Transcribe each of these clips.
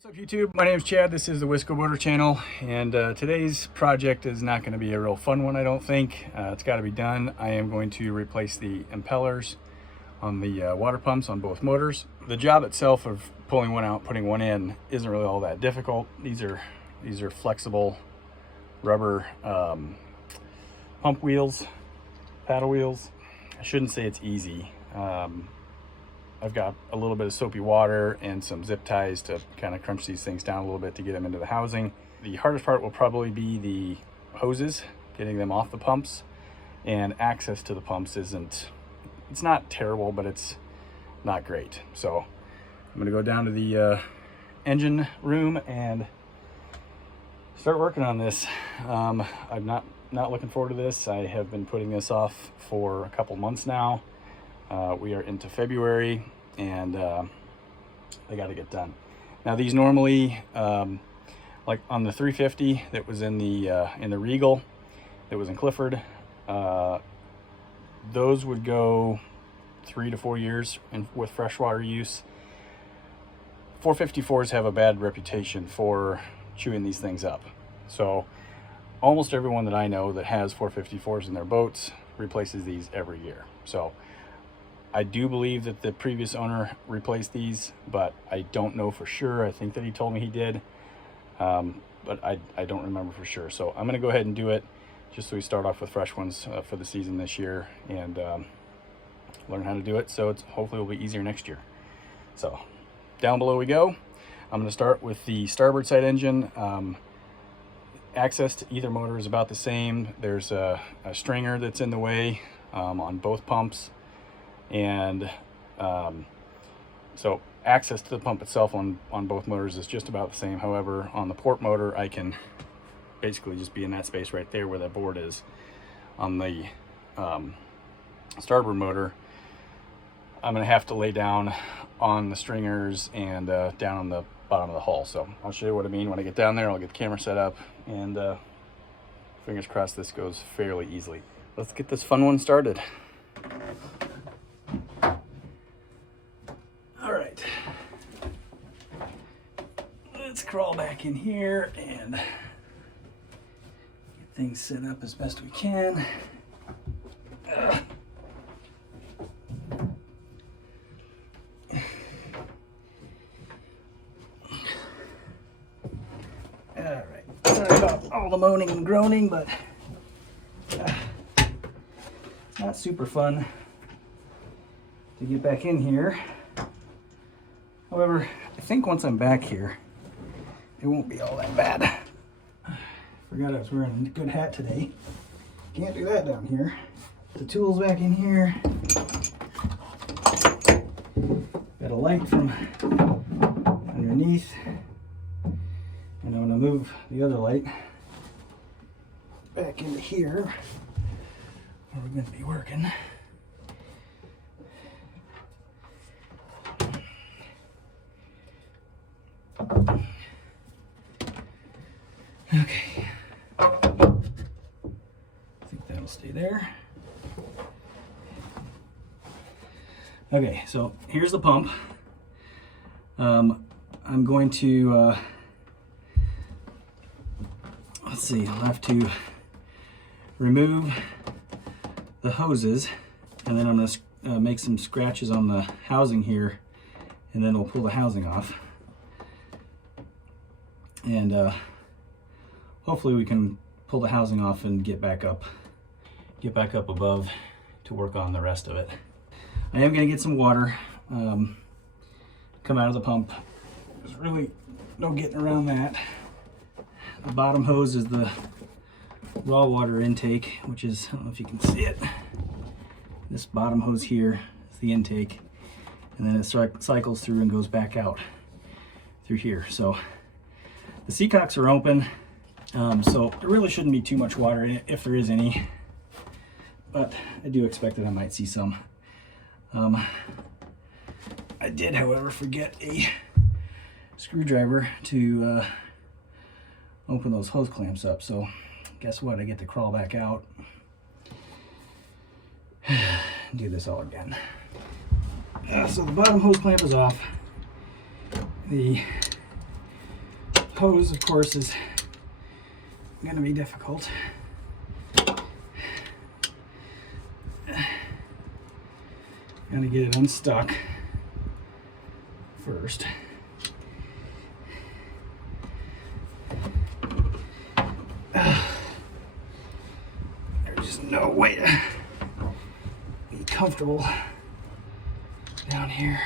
What's up YouTube? My name is Chad. This is the Wisco Motor channel, and today's project is not going to be a real fun one, I don't think. It's got to be done. I am going to replace the impellers on the water pumps on both motors. The job itself of pulling one out, putting one in isn't really all that difficult. These are flexible rubber pump wheels, paddle wheels. I shouldn't say it's easy. I've got a little bit of soapy water and some zip ties to kind of crunch these things down a little bit to get them into the housing. The hardest part will probably be the hoses, getting them off the pumps, and access to the pumps it's not terrible, but it's not great. So I'm gonna go down to the engine room and start working on this. I'm not looking forward to this. I have been putting this off for a couple months now. We are into February, and they got to get done. Now these normally, like on the 350 that was in the Regal, that was in Clifford, those would go 3 to 4 years with freshwater use. 454s have a bad reputation for chewing these things up. So almost everyone that I know that has 454s in their boats replaces these every year. So I do believe that the previous owner replaced these, but I don't know for sure. I think that he told me he did, but I don't remember for sure. So I'm gonna go ahead and do it just so we start off with fresh ones for the season this year, and learn how to do it, so it's hopefully will be easier next year. So down below we go. I'm gonna start with the starboard side engine. Access to either motor is about the same. There's a stringer that's in the way on both pumps. And so access to the pump itself on both motors is just about the same. However, on the port motor, I can basically just be in that space right there where that board is. On the starboard motor, I'm going to have to lay down on the stringers and down on the bottom of the hull. So I'll show you what I mean when I get down there. I'll get the camera set up, and fingers crossed this goes fairly easily. Let's get this fun one started. Let's crawl back in here and get things set up as best we can. All right, sorry about all the moaning and groaning, but it's not super fun to get back in here. However, I think once I'm back here, it won't be all that bad. Forgot I was wearing a good hat today. Can't do that down here. The tools back in here. Got a light from underneath. And I'm gonna move the other light back into here where we're gonna be working. Okay, I think that'll stay there. Okay, so here's the pump. I'm going to, let's see, I'll have to remove the hoses, and then I'm going to make some scratches on the housing here, and then we'll pull the housing off. And hopefully we can pull the housing off and get back up above to work on the rest of it. I am going to get some water come out of the pump. There's really no getting around that. The bottom hose is the raw water intake, which is, I don't know if you can see it. This bottom hose here is the intake, and then it cycles through and goes back out through here. So the seacocks are open. So there really shouldn't be too much water in it, if there is any, but I do expect that I might see some. I did, however, forget a screwdriver to open those hose clamps up, so guess what, I get to crawl back out and do this all again. So the bottom hose clamp is off. The hose, of course, is going to be difficult. Got to get it unstuck first. There's just no way to be comfortable down here.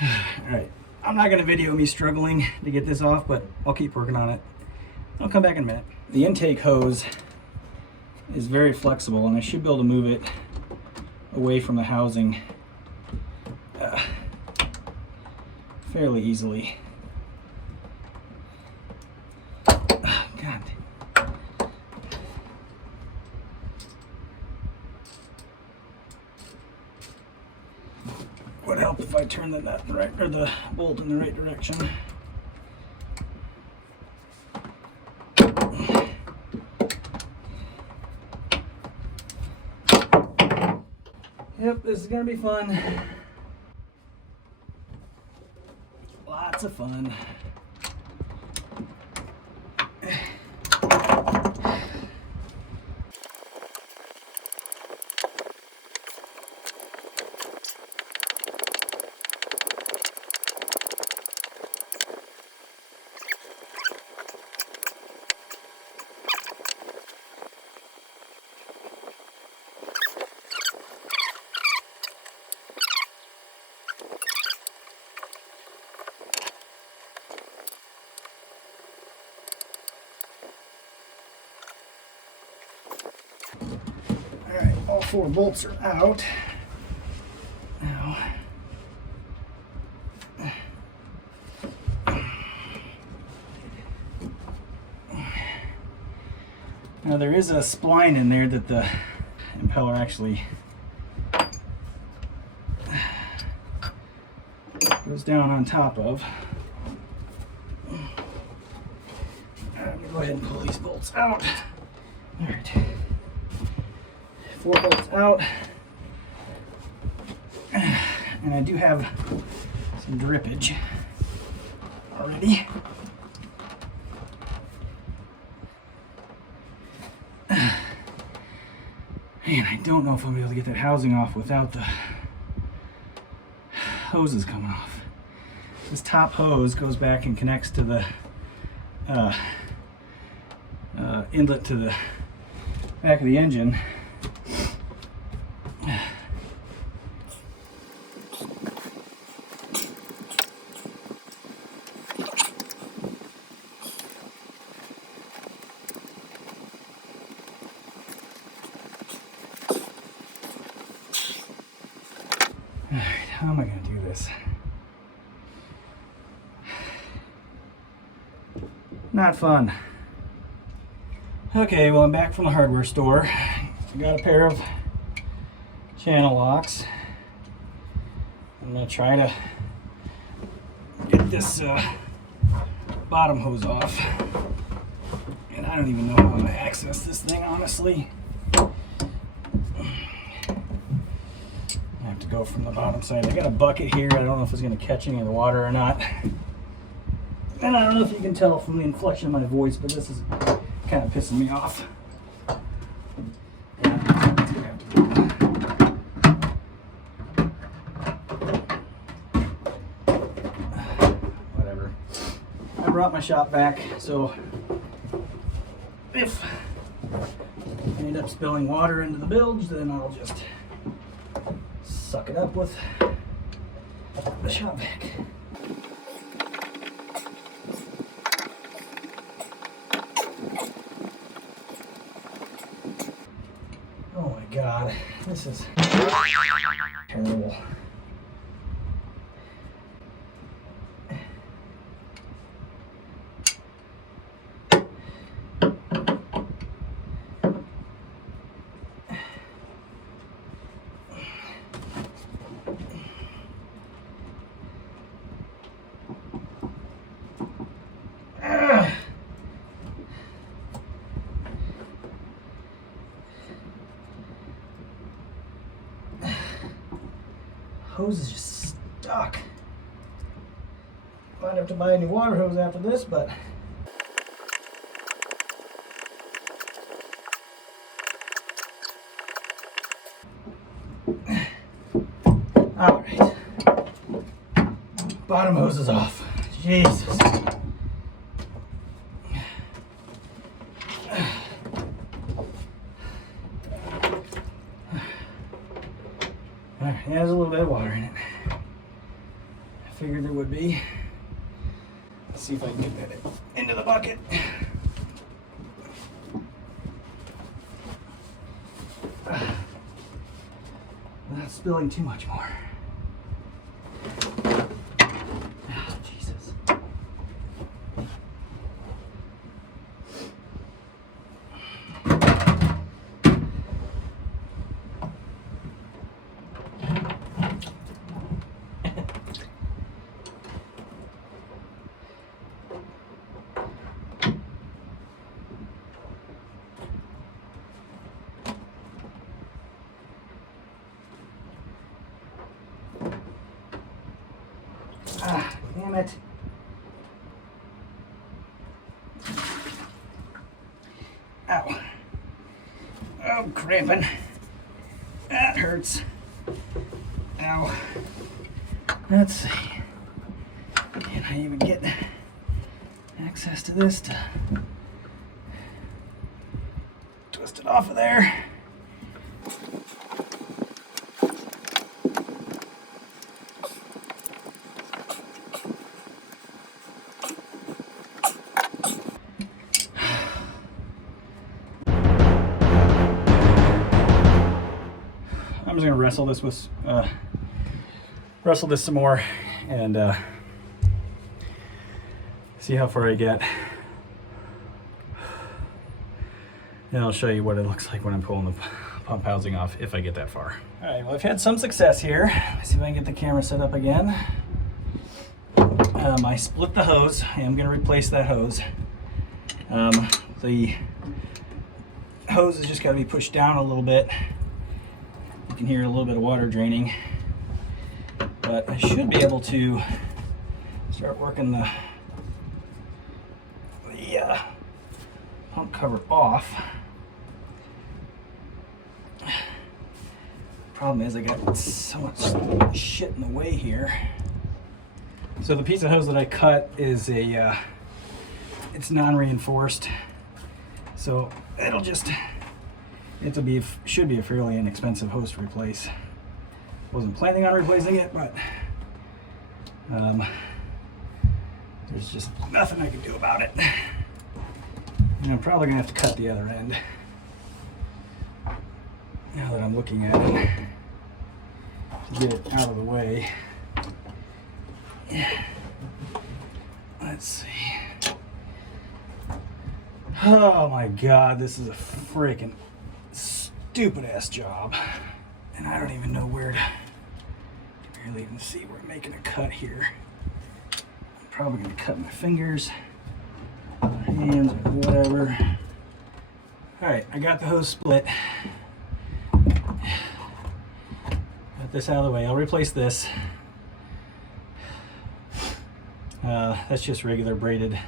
All right, I'm not going to video me struggling to get this off, but I'll keep working on it. I'll come back in a minute. The intake hose is very flexible, and I should be able to move it away from the housing fairly easily. Oh, God. Would help if I turn the nut right, or the bolt in the right direction. Yep, this is gonna be fun. Lots of fun. Alright, all 4 bolts are out. Now there is a spline in there that the impeller actually goes down on top of. Let me go ahead and pull these bolts out. All right, 4 bolts out, and I do have some drippage already. Man, I don't know if I'm gonna be able to get that housing off without the hoses coming off. This top hose goes back and connects to the inlet to the back of the engine. Alright, how am I going to do this? Not fun. Okay, well, I'm back from the hardware store. I got a pair of channel locks. I'm going to try to get this bottom hose off. And I don't even know how to access this thing, honestly. I have to go from the bottom side. I got a bucket here. I don't know if it's going to catch any of the water or not. And I don't know if you can tell from the inflection of my voice, but this is kind of pissing me off. Whatever. I brought my shop vac, so if I end up spilling water into the bilge, then I'll just suck it up with the shop vac. Oh my God, this is terrible. Hose is just stuck. Might have to buy a new water hose after this, but bottom hose is off. Jesus. Alright, there's a little bit of water in it. I figured there would be. Let's see if I can get that into the bucket. Without spilling too much more. Oh, Jesus. Ah, damn it. Ow. Oh, cramping. That hurts. Ow. Let's see. Can I even get access to this to twist it off of there? I'm just gonna wrestle this some more and see how far I get. And I'll show you what it looks like when I'm pulling the pump housing off if I get that far. All right, well, I've had some success here. Let's see if I can get the camera set up again. I split the hose. I am gonna replace that hose. The hose has just gotta be pushed down a little bit. You can hear a little bit of water draining, but I should be able to start working the pump cover off. Problem is I got so much shit in the way here. So the piece of hose that I cut is it's non-reinforced, so should be a fairly inexpensive hose to replace. Wasn't planning on replacing it, but there's just nothing I can do about it. And I'm probably gonna have to cut the other end now that I'm looking at it to get it out of the way. Let's see. Oh my God, this is a freaking stupid ass job. And I don't even know where to, you can barely even see where I'm making a cut here. I'm probably gonna cut my fingers, my hands, or whatever. All right, I got the hose split. Got this out of the way. I'll replace this. That's just regular braided,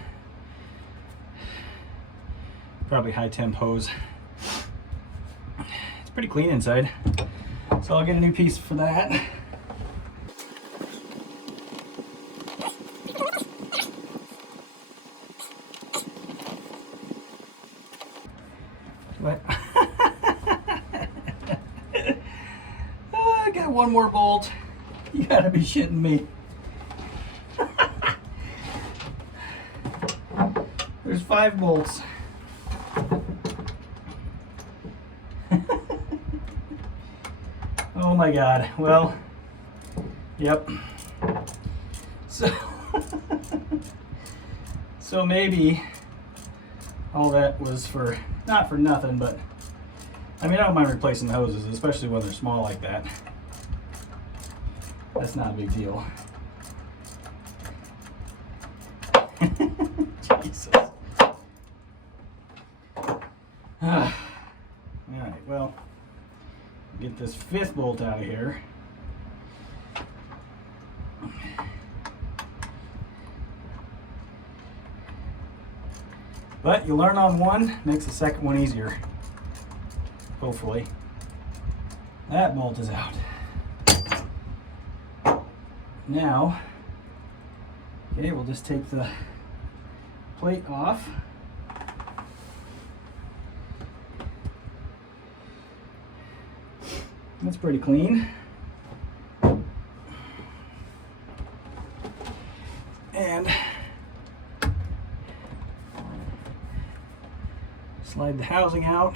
probably high temp hose. It's pretty clean inside, so I'll get a new piece for that. What? I got one more bolt. You gotta be shitting me. There's 5 bolts. Oh my God. Well, yep. So maybe all that was not for nothing, but I mean, I don't mind replacing the hoses, especially when they're small like that. That's not a big deal. Jesus. All right, well, get this 5th bolt out of here. But you learn on one, makes the second one easier. Hopefully. That bolt is out. Now, Okay, we'll just take the plate off. That's pretty clean. And slide the housing out.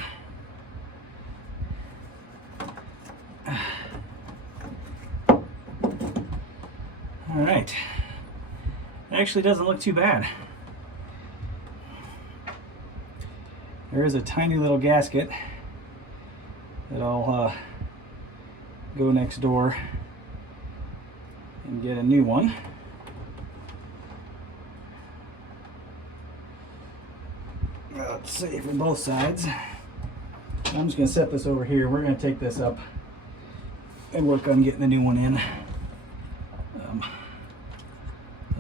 All right. It actually doesn't look too bad. There is a tiny little gasket that I'll go next door and get a new one. Let's see for both sides. I'm just going to set this over here. We're going to take this up and work on getting the new one in.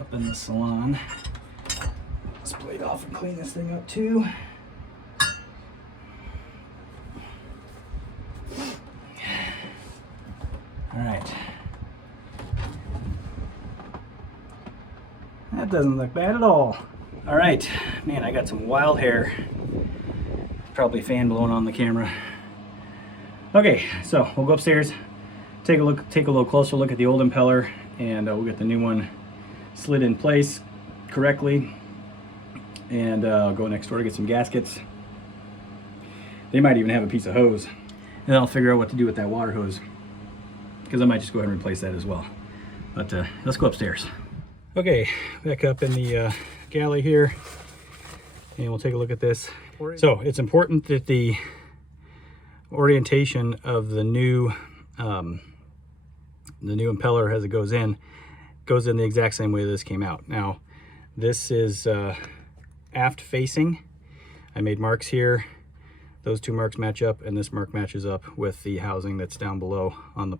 Up in the salon. Let's blade off and clean this thing up too. All right. That doesn't look bad at all. All right, man, I got some wild hair. Probably fan blowing on the camera. Okay, so we'll go upstairs, take a little closer look at the old impeller, and we'll get the new one slid in place correctly. And I'll go next door to get some gaskets. They might even have a piece of hose, and I'll figure out what to do with that water hose, because I might just go ahead and replace that as well. But let's go upstairs. Okay, back up in the galley here, and we'll take a look at this. So it's important that the orientation of the new impeller as it goes in the exact same way this came out. Now this is aft facing. I made marks here. Those two marks match up, and this mark matches up with the housing that's down below on the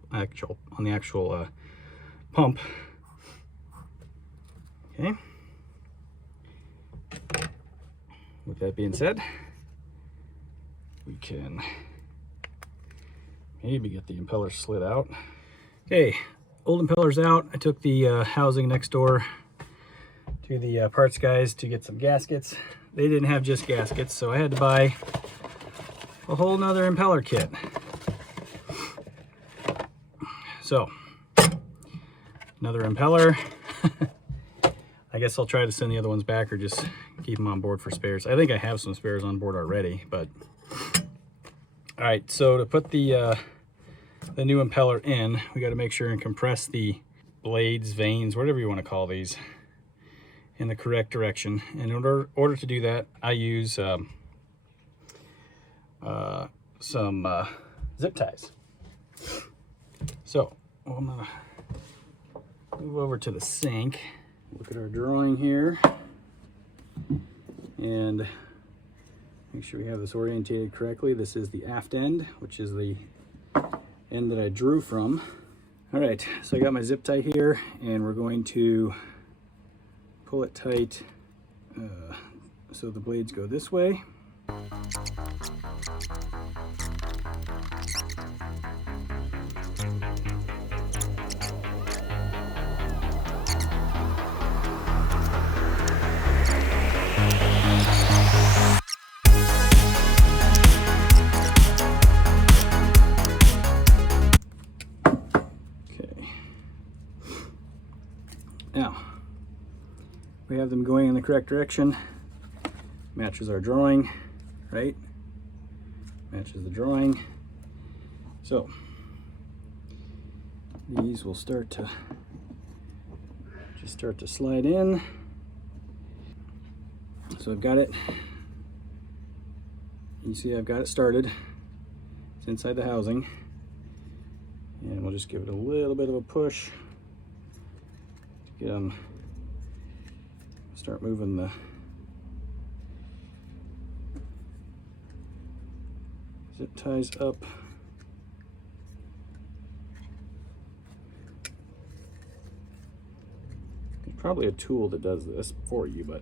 actual pump. Okay. With that being said, we can maybe get the impeller slid out. Okay, old impeller's out. I took the housing next door to the parts guys to get some gaskets. They didn't have just gaskets, so I had to buy a whole nother impeller kit. So, another impeller. I guess I'll try to send the other ones back or just keep them on board for spares. I think I have some spares on board already, but all right. So to put the new impeller in, we got to make sure and compress the blades, vanes, whatever you want to call these, in the correct direction. And in order to do that, I use some zip ties. So I'm gonna move over to the sink. Look at our drawing here and make sure we have this orientated correctly. This is the aft end, which is the end that I drew from. All right, so I got my zip tie here, and we're going to pull it tight so the blades go this way. Now, we have them going in the correct direction. Matches our drawing, right? Matches the drawing. So, these will start to slide in. So I've got it. You see I've got it started. It's inside the housing. And we'll just give it a little bit of a push. Get them, start moving the zip ties up. There's probably a tool that does this for you, but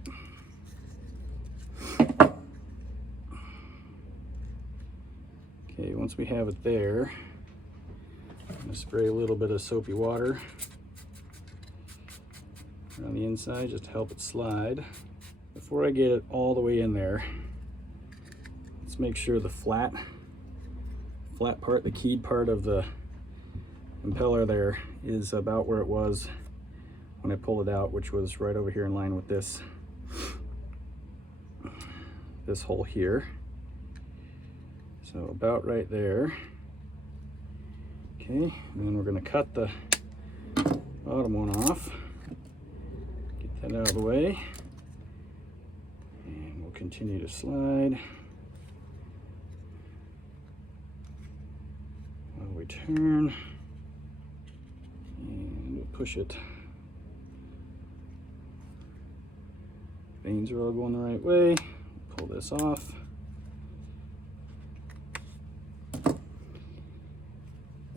okay, once we have it there, I'm gonna spray a little bit of soapy water. around the inside just to help it slide. Before I get it all the way in there, let's make sure the flat part, the keyed part of the impeller there is about where it was when I pulled it out, which was right over here in line with this hole here. So about right there. Okay, and then we're going to cut the bottom one off. Get that out of the way. And we'll continue to slide while we turn. And we'll push it. Vanes are all going the right way. Pull this off.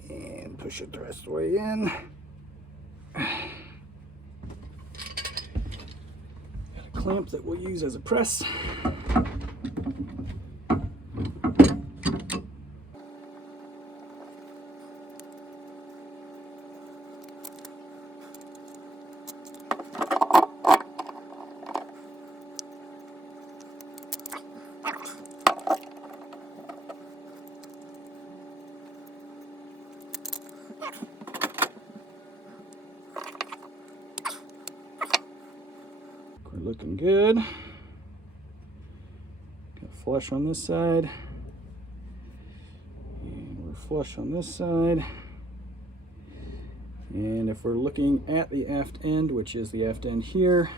And push it the rest of the way in. Got a clamp that we'll use as a press. We're looking good. Got flush on this side. And we're flush on this side. And if we're looking at the aft end, which is the aft end here,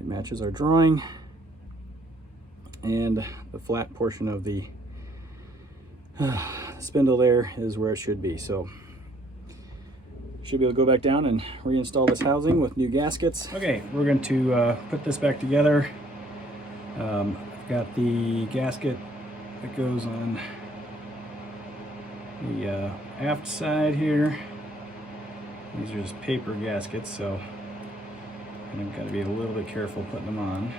it matches our drawing. And the flat portion of the spindle there is where it should be. So should be able to go back down and reinstall this housing with new gaskets. Okay, we're going to put this back together. I've got the gasket that goes on the aft side here. These are just paper gaskets, so I've got to be a little bit careful putting them on.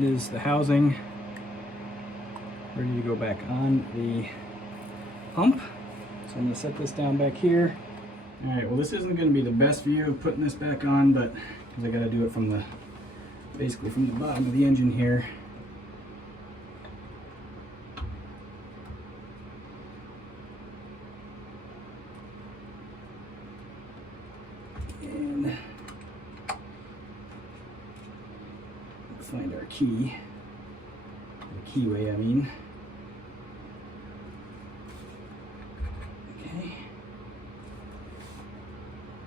Is the housing ready to go back on the pump. So I'm going to set this down back here. All right, well, this isn't going to be the best view of putting this back on, but because I got to do it from basically from the bottom of the engine here. And find our key, the keyway I mean. Okay,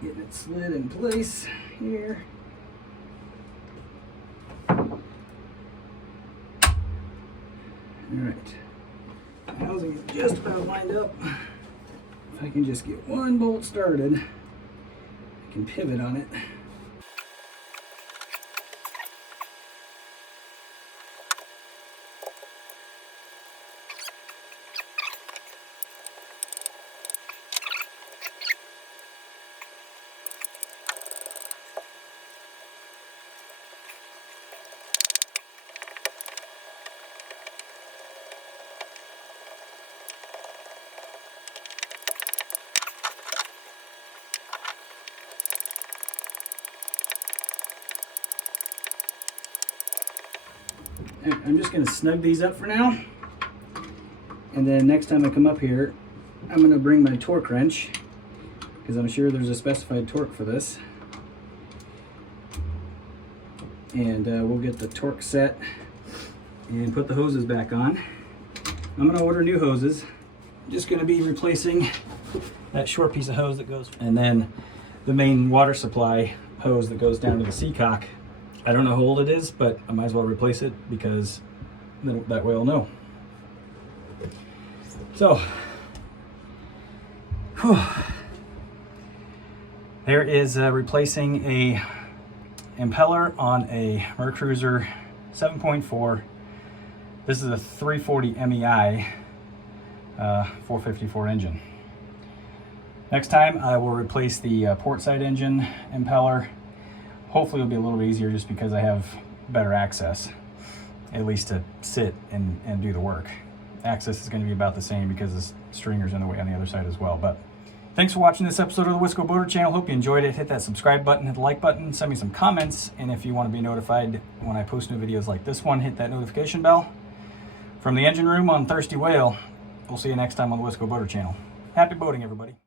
getting it slid in place here. Alright, the housing is just about lined up. If I can just get one bolt started, I can pivot on it. I'm just going to snug these up for now, and then next time I come up here I'm going to bring my torque wrench, because I'm sure there's a specified torque for this, and we'll get the torque set and put the hoses back on. I'm going to order new hoses. I'm just going to be replacing that short piece of hose that goes, and then the main water supply hose that goes down to the seacock I don't know how old it is, but I might as well replace it because then that way I'll know. So, whew. There is replacing a impeller on a Mercruiser 7.4. This is a 340 MEI 454 engine. Next time I will replace the port side engine impeller. Hopefully it'll be a little bit easier just because I have better access, at least to sit and do the work. Access is going to be about the same because the stringer's in the way on the other side as well. But thanks for watching this episode of the Wisco Boater channel. Hope you enjoyed it. Hit that subscribe button, hit the like button, send me some comments, and if you want to be notified when I post new videos like this one, hit that notification bell. From the engine room on Thirsty Whale, we'll see you next time on the Wisco Boater channel. Happy boating, everybody.